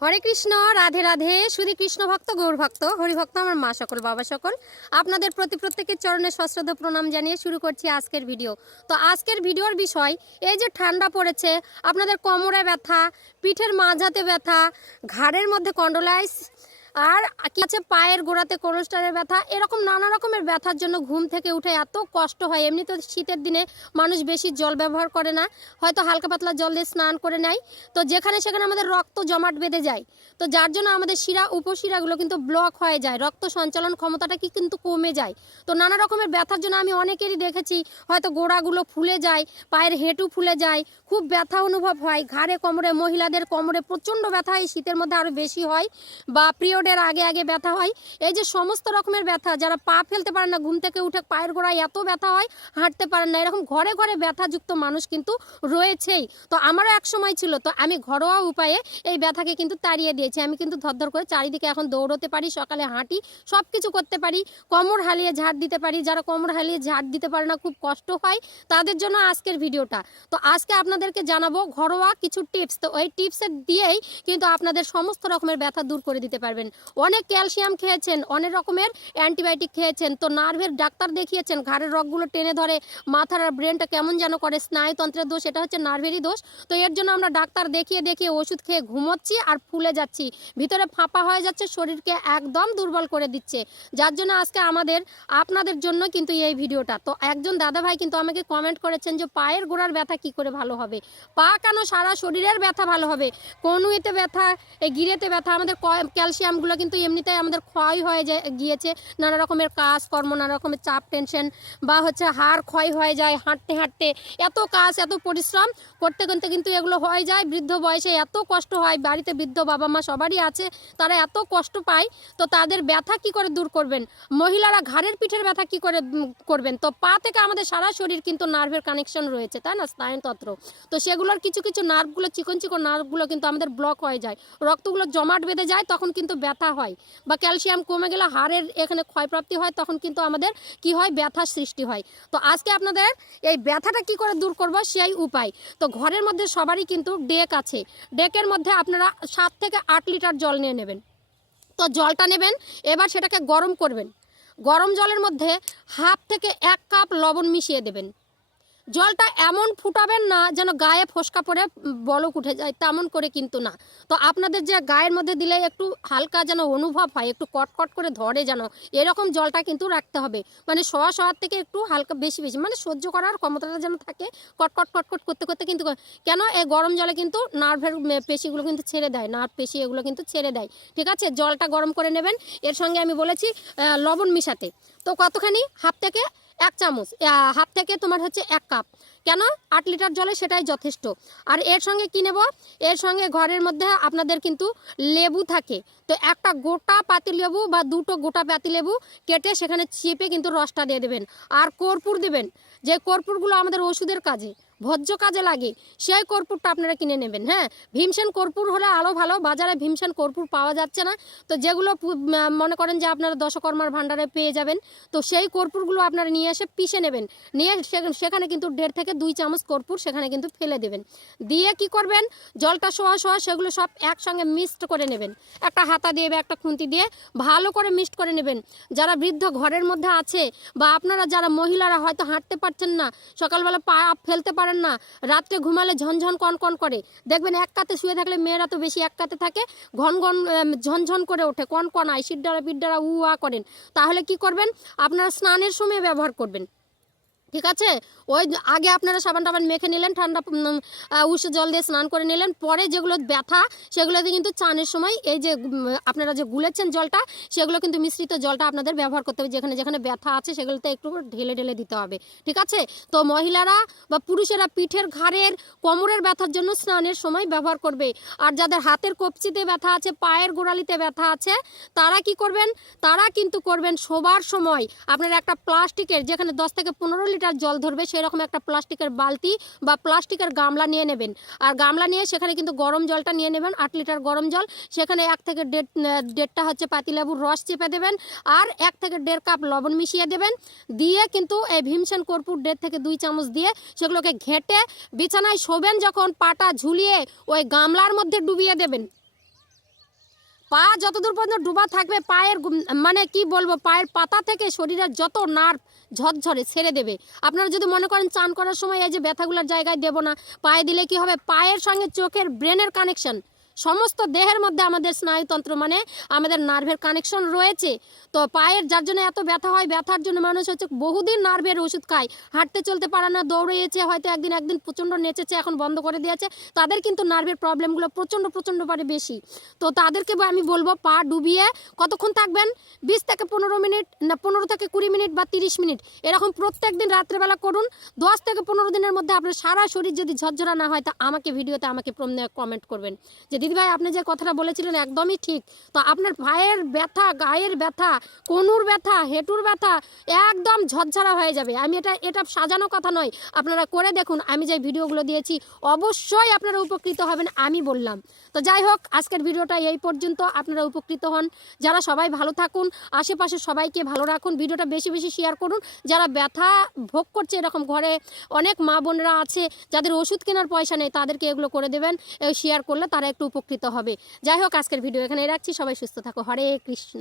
হরে কৃষ্ণ, রাধে রাধে। শুধু কৃষ্ণ ভক্ত, গৌর ভক্ত, হরিভক্ত, আমার মা সকল, বাবা সকল, আপনাদের প্রত্যেকের চরণে সশ্রদ্ধ প্রণাম জানিয়ে শুরু করছি আজকের ভিডিও। তো আজকের ভিডিওর বিষয়, এই যে ঠান্ডা পড়েছে, আপনাদের কোমরে ব্যথা, পিঠের মাঝাতে ব্যথা, ঘাড়ের মধ্যে কন্ডোলাইস, আর কি আছে পায়ের গোড়াতে কোলেস্টারের ব্যথা, এরকম নানা রকমের ব্যথার জন্য ঘুম থেকে উঠে এত কষ্ট হয়। এমনি তো শীতের দিনে মানুষ বেশি জল ব্যবহার করে না, হয়তো হালকা পাতলা জল দিয়ে স্নান করে নেয়। তো যেখানে সেখানে আমাদের রক্ত জমাট বেঁধে যায়, তো যার জন্য আমাদের শিরা উপশিরাগুলো কিন্তু ব্লক হয়ে যায়, রক্ত সঞ্চালন ক্ষমতাটা কিন্তু কমে যায়। তো নানা রকমের ব্যথার জন্য আমি অনেকেরই দেখেছি, হয়তো গোড়াগুলো ফুলে যায়, পায়ের হেঁটু ফুলে যায়, খুব ব্যথা অনুভব হয়, ঘাড়ে কোমরে, মহিলাদের কোমরে প্রচণ্ড ব্যথা এই শীতের মধ্যে আরও বেশি হয়, বা পিরিয়ডের আগে আগে ব্যথা হয়। এই যে সমস্ত রকমের ব্যথা, যারা পা ফেলতে পারেন না, ঘুম থেকে উঠে পায়ের গোড়ায় এত ব্যথা হয়, হাঁটতে পারেন না, এরকম ঘরে ঘরে ব্যথাযুক্ত মানুষ কিন্তু রয়েছেই। তো আমারও এক সময় ছিল, তো আমি ঘরোয়া উপায়ে এই ব্যথাকে কিন্তু তাড়িয়ে দিয়েছি। আমি কিন্তু ধরধর করে চারিদিকে এখন দৌড়তে পারি, সকালে হাঁটি, সব কিছু করতে পারি, কোমর হালিয়ে ঝাড় দিতে পারি। যারা কোমর হালিয়ে ঝাড় দিতে পারে না, খুব কষ্ট হয়, তাদের জন্য আজকের ভিডিওটা। তো আজকে আপনাদেরকে জানাবো ঘরোয়া কিছু টিপস। তো ওই টিপসের দিয়েই কিন্তু আপনাদের সমস্ত রকমের ব্যথা দূর করে দিতে পারবেন। অনেক ক্যালসিয়াম খেয়েছেন, অনেক রকমের অ্যান্টিবায়োটিক খেয়েছেন, তো নার্ভের ডাক্তার দেখিয়েছেন, ঘাড়ের রগগুলো টেনে ধরে, মাথার আর ব্রেনটা কেমন যেন করে, স্নায়ুতন্ত্রের দোষ, এটা হচ্ছে নার্ভেরই দোষ। তো এর জন্য আমরা ডাক্তার দেখিয়ে দেখিয়ে ওষুধ খেয়ে ঘুমোচ্ছি আর ফুলে যাচ্ছি, ভিতরে ফাঁপা হয়ে যাচ্ছে, শরীরকে একদম দুর্বল করে দিচ্ছে। যার জন্য আজকে আপনাদের জন্য কিন্তু এই ভিডিওটা। তো একজন দাদা ভাই কিন্তু আমাকে কমেন্ট করেছেন যে পায়ের গোড়ার ব্যথা কি করে ভালো হবে, পা কেন সারা শরীরের ব্যথা ভালো হবে, কনুইতে ব্যথা, এই গিরেতে ব্যথা। আমাদের ক্যালসিয়ামগুলো কিন্তু এমনিতেই আমাদের ক্ষয় হয়ে গিয়েছে, নানা রকমের কাজকর্ম, নানা রকমের চাপ, টেনশন, বা হচ্ছে হাড় ক্ষয় হয়ে যায় হাঁটতে হাঁটতে, এত কাজ, এত পরিশ্রম করতে করতে কিন্তু এগুলো হয়ে যায়। বৃদ্ধ বয়সে এত কষ্ট হয়, বাড়িতে বৃদ্ধ বাবা মা সবারই আছে, তারা এত কষ্ট পায়। তো তাদের ব্যথা কি করে দূর করবেন? মহিলারা ঘাড়ের পিঠের ব্যথা কি করে করবেন? তো পা থেকে আমাদের সারা শরীর কিন্তু নার্ভের কানেকশন রয়েছে, তাই না, স্নায়ুতন্ত্র। তো সেগুলোর কিছু কিছু নার্ভগুলো, চিকন চিকন নার্ভগুলো কিন্তু আমাদের ব্লক হয়ে যায়, রক্তগুলো জমাট বেঁধে যায়, তখন কিন্তু ব্যথা হয়। বা ক্যালসিয়াম কমে গেলে হাড়ের এখানে ক্ষয়প্রাপ্তি হয়, তখন কিন্তু আমাদের কি হয়, ব্যথার সৃষ্টি হয়। তো আজকে আপনাদের এই ব্যথাটা কি করে দূর করব সেই উপায়। তো ঘরের মধ্যে সবারই কিন্তু ডেক আছে, ডেকের মধ্যে আপনারা 7 থেকে 8 লিটার জল নিয়ে নেবেন। তো জলটা নেবেন, এবার সেটাকে গরম করবেন। গরম জলের মধ্যে হাফ থেকে 1 কাপ লবণ মিশিয়ে দেবেন। জলটা এমন ফুটাবেন না যেন গায়ে ফোসকা পড়ে বলক উঠে যায়, তেমন করে কিন্তু না। তো আপনাদের যে গায়ের মধ্যে দিলে একটু হালকা যেন অনুভব হয়, একটু কটকট করে ধরে যেন, এরকম জলটা কিন্তু রাখতে হবে। মানে শোয়ার থেকে একটু হালকা বেশি বেশি, মানে সহ্য করার ক্ষমতাটা যেন থাকে। কটকট কটকট করতে করতে কিন্তু, কেন, এই গরম জলে কিন্তু নার্ভের পেশিগুলো কিন্তু ছেড়ে দেয়, নার্ভ পেশি এগুলো কিন্তু ছেড়ে দেয়। ঠিক আছে, জলটা গরম করে নেবেন, এর সঙ্গে আমি বলেছি লবণ মিশাতে। তো কতখানি, হাফ থেকে 1 চামচ, হাফ থেকে তোমার হচ্ছে 1 কাপ, কেন 8 লিটার জলে সেটাই যথেষ্ট। আর এর সঙ্গে কি নেব, এর সঙ্গে ঘরের মধ্যে আপনাদের কিন্তু লেবু থাকে, তো একটা গোটা পাতি লেবু বা 2টো গোটা পাতি লেবু কেটে সেখানে চিপে কিন্তু রসটা দিয়ে দেবেন। আর কর্পূর দেবেন, যে কর্পূরগুলো আমাদের ওষুধের কাজে, ভোজ্য কাজে লাগে, সেই কর্পূরটা আপনারা কিনে নেবেন। হ্যাঁ, ভীমসেন কর্পূর হলে আরও ভালো, বাজারে ভীমসেন কর্পূর পাওয়া যাচ্ছে না, তো যেগুলো মনে করেন যে আপনারা দশকর্মার ভাণ্ডারে পেয়ে যাবেন, তো সেই কর্পূরগুলো আপনারা নিয়ে এসে পিষে নেবেন, নিয়ে সেখানে কিন্তু 1.5 থেকে 2 চামচ কর্পূর সেখানে কিন্তু ফেলে দেবেন। দিয়ে কি করবেন, জলটা সোয়া সেগুলো সব একসঙ্গে মিক্সড করে নেবেন, একটা হাতা দিয়ে বা একটা খুন্তি দিয়ে ভালো করে মিক্সড করে নেবেন। যারা বৃদ্ধ ঘরের মধ্যে আছে, বা আপনারা যারা মহিলারা হয়তো হাঁটতে পারছেন না, সকালবেলা পা ফেলতে পারেন না, রাত্রে ঘুমালে ঝনঝন কনকন করে, দেখবেন এক কাতে শুয়ে থাকলে, মেয়েরা তো বেশি এক কাতে থাকে, ঘন ঘন ঝনঝন করে ওঠে, কনকনায়, শিরদাঁড়া পিঠদাঁড়া উয়া করেন, তাহলে কি করবেন, আপনারা স্নানের সময় ব্যবহার করবেন। ঠিক আছে, ওই আগে আপনারা সাবান টাবান মেখে নিলেন, ঠান্ডা উষ্ণ জল দিয়ে স্নান করে নিলেন, পরে যেগুলো ব্যথা সেগুলোতে কিন্তু চানের সময় এই যে আপনারা যে গুলেছেন জলটা, সেগুলো কিন্তু মিশ্রিত জলটা আপনাদের ব্যবহার করতে হবে, যেখানে যেখানে ব্যথা আছে সেগুলোতে একটু ঢেলে ঢেলে দিতে হবে। ঠিক আছে, তো মহিলারা বা পুরুষেরা পিঠের, ঘাড়ের, কোমরের ব্যথার জন্য স্নানের সময় ব্যবহার করবে। আর যাদের হাতের কবজিতে ব্যথা আছে, পায়ের গোড়ালিতে ব্যথা আছে, তারা কি করবেন, তারা কিন্তু করবেন শোবার সময় আপনারা একটা প্লাস্টিকের, যেখানে 10 থেকে 15 লিটার জল ধরবে সেরকম একটা প্লাস্টিকের বালতি বা প্লাস্টিকের গামলা নিয়ে নেবেন। আর গামলা নিয়ে সেখানে কিন্তু গরম জলটা নিয়ে নেবেন, 8 লিটার গরম জল, সেখানে 1 থেকে 1.5টা হচ্ছে পাতিলেবুর রস চেপে দেবেন, আর 1 থেকে 1.5 কাপ লবণ মিশিয়ে দেবেন। দিয়ে কিন্তু এই ভীমসেন কর্পূর 1.5 থেকে 2 চামচ দিয়ে সেগুলোকে ঘেঁটে বিছানায় শোবেন যখন, পাটা ঝুলিয়ে ওই গামলার মধ্যে ডুবিয়ে দেবেন। পা যতদূর পর্যন্ত ডুবা থাকবে পায়ের মানে কি বলবো, পায়ের পাতা থেকে শরীরের যত নার্ভ ঝরঝরে ছেড়ে দেবে। আপনারা যদি মনে করেন চান করার সময় এই যে ব্যথাগুলোর জায়গায় দেব না, পায়ে দিলে কি হবে, পায়ের সঙ্গে চোখের ব্রেনের কানেকশন, সমস্ত দেহের মধ্যে আমাদের স্নায়ুতন্ত্র মানে আমাদের নার্ভের কানেকশন রয়েছে। তো পায়ের যার জন্য এত ব্যথা হয়, ব্যথার জন্য মানুষ হচ্ছে বহুদিন নার্ভের ওষুধ খায়, হাঁটতে চলতে পারে না, দৌড়িয়েছে, হয়তো একদিন প্রচণ্ড নেচেছে, এখন বন্ধ করে দিয়েছে, তাদের কিন্তু নার্ভের প্রবলেমগুলো প্রচণ্ড বেশি। তো তাদেরকে আমি বলবো পা ডুবিয়ে কতক্ষণ থাকবেন, 20 থেকে 15 মিনিট, না 15 থেকে 20 মিনিট বা 30 মিনিট, এরকম প্রত্যেক দিন রাত্রেবেলা করুন। 10 থেকে 15 দিনের মধ্যে আপনার সারা শরীর যদি ঝরঝরা না হয় তা আমাকে ভিডিওতে আমাকে কমেন্ট করবেন যে দিদিভাই আপনি যে কথাটা বলেছিলেন একদমই ঠিক। তো আপনার পায়ের ব্যথা, গায়ের ব্যথা, কনুর ব্যথা, হেঁটুর ব্যথা একদম ঝরঝরা হয়ে যাবে। আমি এটা সাজানো কথা নয়, আপনারা করে দেখুন। আমি যে ভিডিওগুলো দিয়েছি অবশ্যই আপনারা উপকৃত হবেন, আমি বললাম। তো যাই হোক, আজকের ভিডিওটা এই পর্যন্ত। আপনারা উপকৃত হন, যারা সবাই ভালো থাকুন, আশেপাশে সবাইকে ভালো রাখুন, ভিডিওটা বেশি বেশি শেয়ার করুন। যারা ব্যথা ভোগ করছে, এরকম ঘরে অনেক মা বোনরা আছে যাদের ওষুধ কেনার পয়সা নেই, তাদেরকে এগুলো করে দেবেন, শেয়ার করলে তারা একটু উপকৃত হবে। যাই হোক, আজকের ভিডিও এখানে রাখছি। সবাই সুস্থ থাকো। হরে কৃষ্ণ।